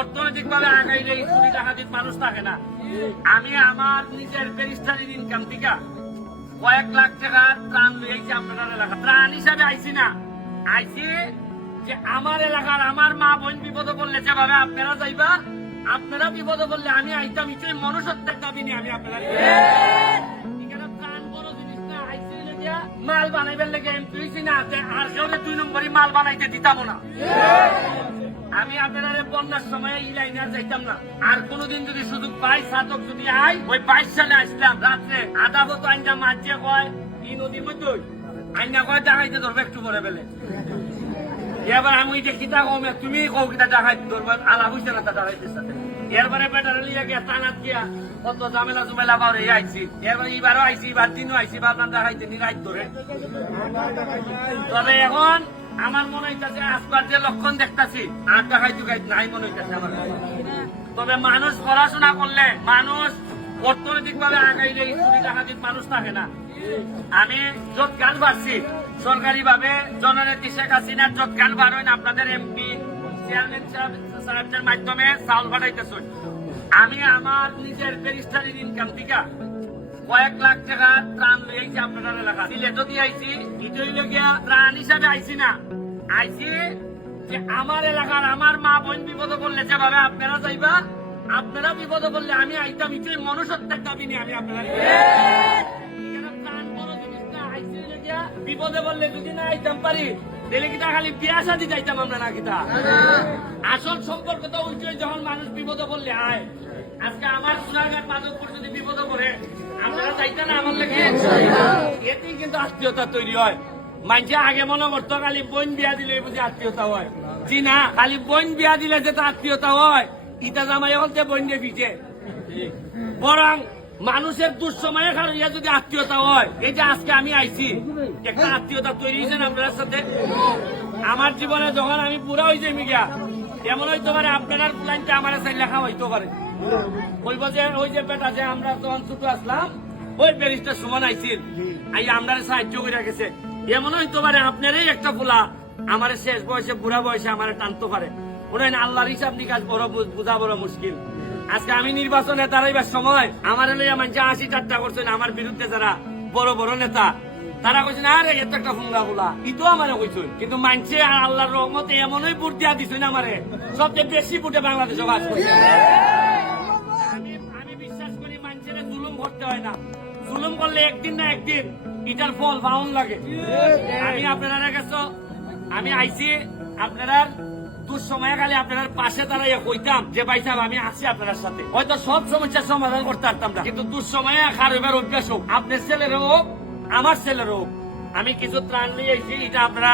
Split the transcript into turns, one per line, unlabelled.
অর্থনৈতিক ভাবে আগাইলে এই সুবিধা হাতির মানুষ থাকে না। আমি আমার নিজের ব্যারিস্টারির ইনকাম থেকে কয়েক লাখ টাকা ত্রাণ লইয়াছি আপনার এলাকা ত্রাণ হিসাবে আইছি না। আইছি যে আমার এলাকার আমার মা বোন বিপদে পড়লে যেভাবে আপনারা যাইবা, আপনারা বিপদে পড়লে আমি আইতাম ইচ্ছে মনুষ্যত্বের দাবি নিয়ে আমি আপনারা মাল বানাইবার লেগে এমপি হইছি না, যে আর কেউ দুই নম্বরই মাল বানাইতে দিতাম না। আমি আপনার বন্যার সময় এই লাইনে যাইতাম না। আর কোনোদিন যদি সুযোগ পাই, সাধক যদি আই ওই বাইশ সালে আসলাম, রাত্রে আধা বতো আইনা মাঝে কয় এই নদীর মধ্যে আইনা কয়, ডাকাইতে ধরবে একটু পরে বেলে। এবার আমি যে কিতা কমে তুমি কও কিতা ডাকাই ধরবে, আলা হইছে না তা ডাকাইতে সাথে। এরপরে বেটারে লিয়ে গিয়া টানাত গিয়া কত ঝামেলা জুমেলা পাওয়ার এই আইছি। এরপরে এবারও আইছি এবার দিনও আইছি বাবার ডাকাইতে নিরাইত ধরে। তবে এখন আমার মনে হইতাছে আজকাল যে লক্ষণ দেখতাছি, আর দেখাই টুকাই নাই মনে হইতাছে আমার। তবে মানুষ পড়াশোনা করলে, মানুষ অর্থনৈতিক ভাবে আগাইলে সুবিধা হাতির মানুষ থাকে না। আমি যত গান বাড়ছি সরকারি ভাবে জননেত্রী শেখ হাসিনার যত গান বাড়েন আপনাদের এমপি, চেয়ারম্যান সাহেবদের মাধ্যমে চাউল পাঠাইতেছেন আমি আমার নিজের ব্যারিস্টারির ইনকাম থেকে কয়েক লাখ টাকা ত্রাণ লইয়াছি আপনার এলাকা সিলেটও দিয়ে আইছি, ইটই লগিয়া ত্রাণ হিসাবে আইছি না। আইছি যে আমার এলাকার আমার মা বোন বিপদে পড়লে যেভাবে আপনারা যাইবা, আপনারা বিপদে পড়লে আমি আইতাম, ইটই মনুষ্যত্বের দাবি নিয়ে আমি আপনারা আইছি বিপদে পড়লে যদি না আইতাম পারি খালি বিয়া শাদি যাইতাম আমরা না কিটা আসল যখন মানুষ বিপদে পড়লে আয়। আজকে আমার বরং মানুষের দুঃসময়ে কারণে যদি আত্মীয়তা হয়, এই যে আজকে আমি আইছি, একটা আত্মীয়তা তৈরি হয়েছে না আপনার সাথে? আমার জীবনে যখন আমি পুরা হয়ে যাই মিগা এমন হইতে পারে আপনার প্ল্যানটা আমার সাথে লেখা হইতে পারে। কইব যে, ওই যে বেটা যে আমরা তখন ছোট আসলাম, ওই ব্যারিস্টার সমান আইছিল। আই আমরা সাহায্য করে এমন আপনারই একটা ফুলা, আমার শেষ বয়সে, বুড়া বয়সে আমার টানতে পারে। ওনার আল্লাহর হিসাব নিকাশ বড় বুঝা বড় মুশকিল। আজকে আমি নির্বাচনে দাঁড়াইবার সময় আমার লইয়া মানুষ আশি ঠাট্টা করছেন আমার বিরুদ্ধে যারা বড় বড় নেতা, তারা কইছেন আরে এত একটা ফুঙ্গা গুলা ইতো আমারে কইছেন কিন্তু মানছে আর আল্লাহর রহমতে এমনই বুট দিয়া দিছেন আমারে। সবচেয়ে বেশি বুটে বাংলাদেশে বাস করছে করলে একদিন না একদিন এটার ফল বাউন লাগে। আমি আপনারা কাছে আমি আইছি, আপনারা দুঃসময়ে খালি আপনার পাশে দাঁড়াইয়া কইতাম, যে ভাই সাহেব, আমি আছি আপনার সাথে। হয়তো সব সমস্যার সমাধান করতে পারতাম না। কিন্তু দুঃসময়ে খারাপের অভ্যাস হোক, আপনার ছেলেরও হোক, আমার ছেলের হোক, আমি কিছু ত্রাণ নিয়ে আইছি এটা আপনারা